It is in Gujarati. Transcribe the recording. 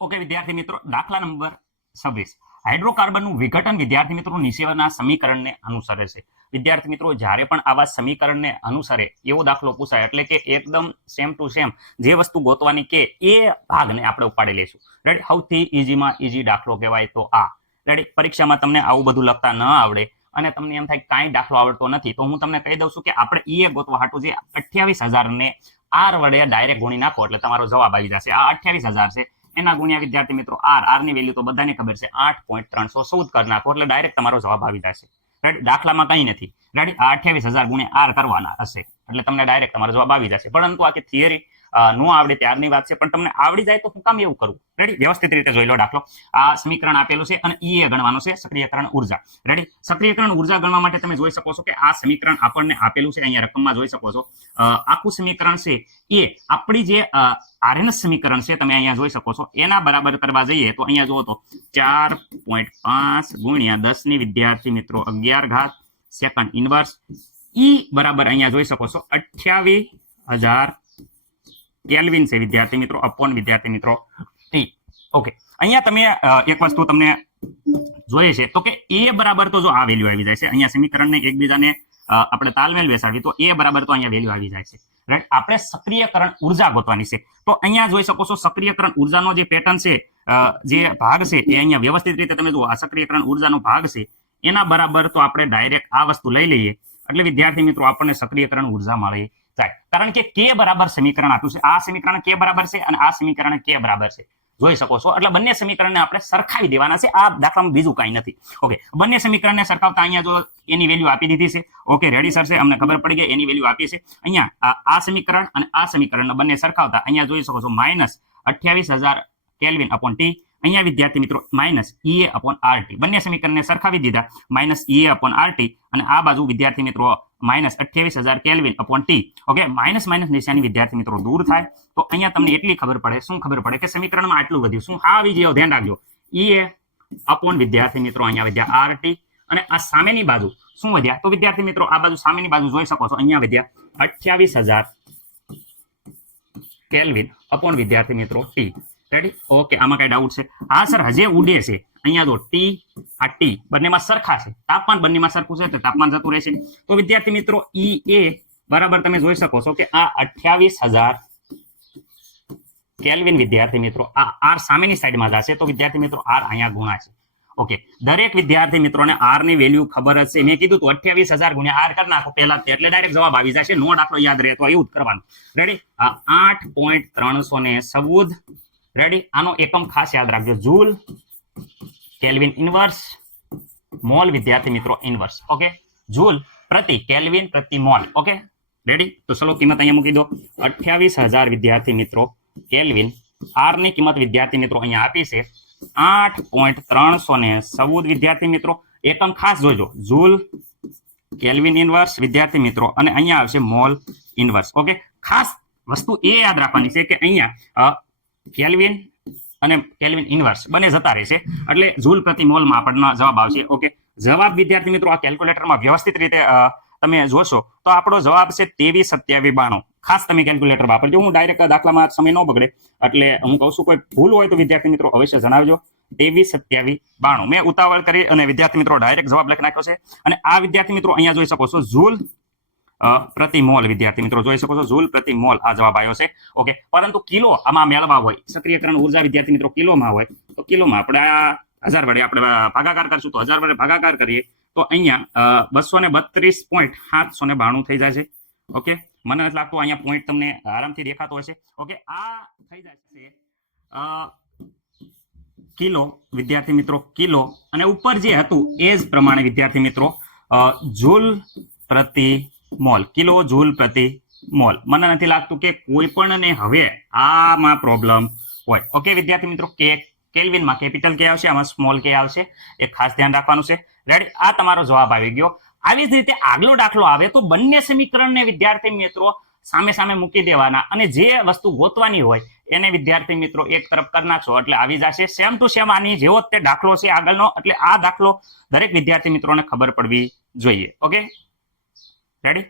ઓકે વિદ્યાર્થી મિત્રો, દાખલા નંબર 26 હાઇડ્રોકાર્બનનું વિઘટન વિદ્યાર્થી મિત્રો નીચેના સમીકરણને અનુસરે છે. વિદ્યાર્થી મિત્રો, જ્યારે પણ આવા સમીકરણને અનુસરે એવો દાખલો પૂછાય એટલે કે એકદમ સેમ ટુ સેમ જે વસ્તુ ગોતવાની કે એ ભાગને આપણે ઉપાડી લઈશું. રેડી, સૌથી ઈઝીમાં ઈઝી દાખલો કહેવાય તો આ. રેડી, પરીક્ષામાં તમને આવું બધું લખતા ન આવડે અને તમને એમ થાય કાંઈ દાખલો આવડતો નથી તો હું તમને કહી દઉં છું કે આપણે એ ગોતવા હાટું જે 28,000 ને આર વડે ડાયરેક્ટ ગુણી નાખો એટલે તમારો જવાબ આવી જશે. આ 28,000 છે, એના ગુણ્યા વિદ્યાર્થી મિત્રો આર ની વેલ્યુ તો બધાને ખબર છે 8.314 કરી નાખો એટલે ડાયરેક્ટ તમારો જવાબ આવી જશે. રેડી, દાખલામાં કંઈ નથી. રેડી, આ 28,000 ગુણ્યા આર કરવાના હશે એટલે તમને ડાયરેક્ટ તમારો જવાબ આવી જશે. પરંતુ આખી થિયરી નો આવડે ત્યારની વાત છે, પણ તમને આવડી જાય તો હું કામ એવું કરું. રેડી, વ્યવસ્થિત રીતે જોઈ લો દાખલો. આ સમીકરણ આપેલું છે અને એ ગણવાનું છે સક્રિયકરણ ઉર્જા. રેડી, સક્રિયકરણ ઉર્જા ગણવા માટે તમે જોઈ શકો છો કે આ સમીકરણ આપણને આપેલું છે, અહીંયા રકમમાં જોઈ શકો છો. આખું સમીકરણ છે એ આપણી જે આરએનએસ સમીકરણ છે તમે અહીંયા જોઈ શકો છો એના બરાબર કરવા જઈએ તો અહીંયા જુઓ તો 4.5 ગુણ્યા 10 ની વિદ્યાર્થી મિત્રો 11 ઘાત સેકન્ડ ઇનવર્સ ઈ બરાબર અહીંયા જોઈ શકો છો 28,000 કેલ્વિન છે વિદ્યાર્થી મિત્રો અપોન વિદ્યાર્થી મિત્રો ટી. ઓકે, અહીંયા તમે એક વસ્તુ તમને જોઈએ છે તો કે એ બરાબર તો જો આ વેલ્યુ આવી જાય છે, અહીંયા સમીકરણને એકબીજાને આપણે તાલમેલ બેસાડવી તો એ બરાબર તો અહીંયા વેલ્યુ આવી જાય છે. રાઈટ, આપણે સક્રિયકરણ ઉર્જા ગોતવાની છે તો અહીંયા જોઈ શકો છો સક્રિયકરણ ઉર્જાનો જે પેટર્ન છે, જે ભાગ છે એ અહીંયા વ્યવસ્થિત રીતે તમે જુઓ. આ સક્રિયકરણ ઉર્જાનો ભાગ છે એના બરાબર તો આપણે ડાયરેક્ટ આ વસ્તુ લઈ લઈએ એટલે વિદ્યાર્થી મિત્રો આપણને સક્રિયકરણ ઉર્જા મળી જાય. કારણ કે કે બરાબર સમીકરણ આપ્યું છે, આ સમીકરણ કે બરાબર છે અને આ સમીકરણ કે બરાબર છે, જોઈ શકો છો. એટલે બંને સમીકરણને આપણે સરખાવી દેવાના છે. આ દાખલામાં બીજું કાંઈ નથી. ઓકે, બંને સમીકરણને સરખાવતા અહીંયા જો એની વેલ્યુ આપી દીધી છે. ઓકે, રેડી સર છે, અમને ખબર પડી ગઈ એની વેલ્યુ આપી છે. અહીંયા આ સમીકરણ અને આ સમીકરણ બંને સરખાવતા અહીંયા જોઈ શકો છો -28,000 કેલ્વિન અપોન ટી. અહીંયા વિદ્યાર્થી મિત્રો -EA અપોન RT. બંને સમીકરણને સરખાવી દીધા -EA અપોન RT અને આ બાજુ વિદ્યાર્થી મિત્રો -28,000 kelvin upon T. Okay, minus નિશાની વિદ્યાર્થી મિત્રો દૂર થાય તો અહીંયા તમને એટલી ખબર પડે, શું ખબર પડે કે સમીકરણમાં આટલું વધ્યું. શું આ આવી ગયો? ધ્યાન રાખજો. EA અપોન વિદ્યાર્થી મિત્રો અહીંયા વધ્યા RT અને આ સામેની બાજુ શું વધ્યા તો વિદ્યાર્થી મિત્રો આ બાજુ સામેની બાજુ જોઈ શકો છો અહીંયા વધ્યા 28,000 કેલ્વિન અપોન વિદ્યાર્થી મિત્રો ટી. રેડી, ઓકે, આમાં કઈ ડાઉટ છે? હા સર, હજે ઉડે છે. અહીંયા જો ટી આ ટી બંનેમાં સરખા છે, તાપમાન બંનેમાં સરખું છે તો તાપમાન જતું રહેશે. તો વિદ્યાર્થી મિત્રો EA બરાબર તમે જોઈ શકો છો કે આ 28,000 કેલ્વિન વિદ્યાર્થી મિત્રો આ આર સામેની સાઈડમાં જશે તો વિદ્યાર્થી મિત્રો આર અહીંયા ગુણાશે. ઓકે, દરેક વિદ્યાર્થી મિત્રોને આર ની વેલ્યુ ખબર હશે. મેં કીધું તો 28,000 ગુણ્યા આર કરી નાખો પહેલા એટલે ડાયરેક્ટ જવાબ આવી જશે. નો દાખલો યાદ રહે તો એવું જ કરવાનું. રેડી, આ 8.314. રેડી, આનો એકમ ખાસ યાદ રાખજો, જૂલ કેલ્વિન ઇનવર્સ મોલ વિદ્યાર્થી મિત્રો ઇનવર્સ. ઓકે, જૂલ પ્રતિ કેલ્વિન પ્રતિ મોલ. ઓકે, રેડી, તો ચલો કિંમત અહીંયા મૂકી દો. 28,000 વિદ્યાર્થી મિત્રો કેલ્વિન. આર ની કિંમત વિદ્યાર્થી મિત્રો અહીંયા આપી છે 8.314 વિદ્યાર્થી મિત્રો. એકમ ખાસ જોજો, જૂલ કેલ્વિન ઇનવર્સ વિદ્યાર્થી મિત્રો અને અહીંયા આવશે મોલ ઇનવર્સ. ઓકે, ખાસ વસ્તુ એ યાદ રાખવાની છે કે અહીંયા કેલ્વિન અને કેલ્વિન ઇનવર્સ બંને જતા રહેશે એટલે જૂલ પ્રતિ મોલમાં આપણને જવાબ આવશે. ઓકે, જવાબ વિદ્યાર્થી મિત્રો આ કેલ્ક્યુલેટરમાં વ્યવસ્થિત રીતે તમે જોશો તો આપણો જવાબ છે 23,27,92. ખાસ તમે કેલ્ક્યુલેટર વાપરજો. હું ડાયરેક્ટ દાખલામાં સમય ન બગડે એટલે હું કહું છું કોઈ ભૂલ હોય તો વિદ્યાર્થી મિત્રો અવશ્ય જણાવજો. 23,27,92 મેં ઉતાવળ કરી અને વિદ્યાર્થી મિત્રો ડાયરેક્ટ જવાબ લખી નાખ્યો છે. અને આ વિદ્યાર્થી મિત્રો અહીંયા જોઈ શકો છો જૂલ પ્રતિ મોલ વિદ્યાર્થી મિત્રો જોઈ શકો છો જૂલ પ્રતિ મોલ આ જવાબ આવ્યો છે. ઓકે, પરંતુ કિલો આમાં મેળવવા હોય સક્રિયકરણ ઉર્જા વિદ્યાર્થી મિત્રો કિલોમાં હોય તો કિલોમાં આપણે 1000 વડે આપણે ભાગાકાર કરશું તો 1000 વડે ભાગાકાર કરીએ તો અહીંયા 232.792 થઈ જાય છે. ઓકે, મને નથી લાગતું અહીંયા પોઈન્ટ તમને આરામથી દેખાતો હશે. ઓકે, આ થઈ જાય છે કિલો વિદ્યાર્થી મિત્રો કિલો અને ઉપર જે હતું એ જ પ્રમાણે વિદ્યાર્થી મિત્રો જૂલ પ્રતિ મોલ, કિલો જૂલ પ્રતિ મોલ. મને નથી લાગતું કે કોઈ પણ હવે આમાં પ્રોબ્લેમ હોય. ઓકે વિદ્યાર્થી મિત્રો, કે કેલ્વિનમાં કેપિટલ કે આવશે, આમાં સ્મોલ કે આવશે, એ ખાસ ધ્યાન રાખવાનું છે. રેડી, આ તમારો જવાબ આવી ગયો. આવી જ રીતે આગલો દાખલો આવે તો બંને સમીકરણને વિદ્યાર્થી મિત્રો સામે સામે મૂકી દેવાના અને જે વસ્તુ ગોતવાની હોય એને વિદ્યાર્થી મિત્રો એક તરફ કરી નાખશો એટલે આવી જશે સેમ ટુ સેમ આની જેવો તે દાખલો છે આગળનો. એટલે આ દાખલો દરેક વિદ્યાર્થી મિત્રોને ખબર પડવી જોઈએ. Okay, ready.